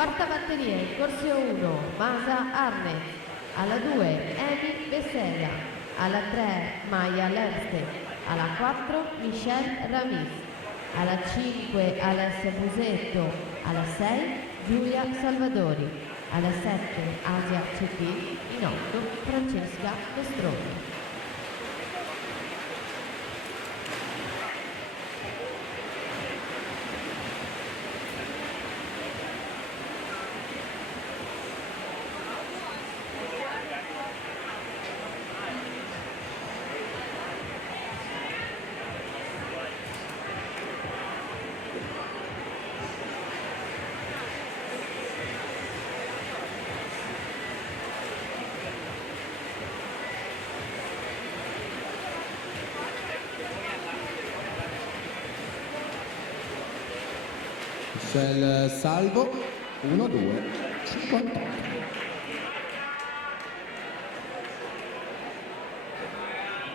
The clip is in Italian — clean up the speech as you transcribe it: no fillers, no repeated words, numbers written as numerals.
quarta batteria in corso 1 Masa Arnes, alla 2 Emi Besella, alla 3 Maya Lerste, alla 4 Michelle Ramis, alla 5 Alessia Busetto, alla 6 Giulia Salvadori, alla 7 Asia Cettini, in 8 Francesca Mestroni. Michelle Salvo 1-2-58.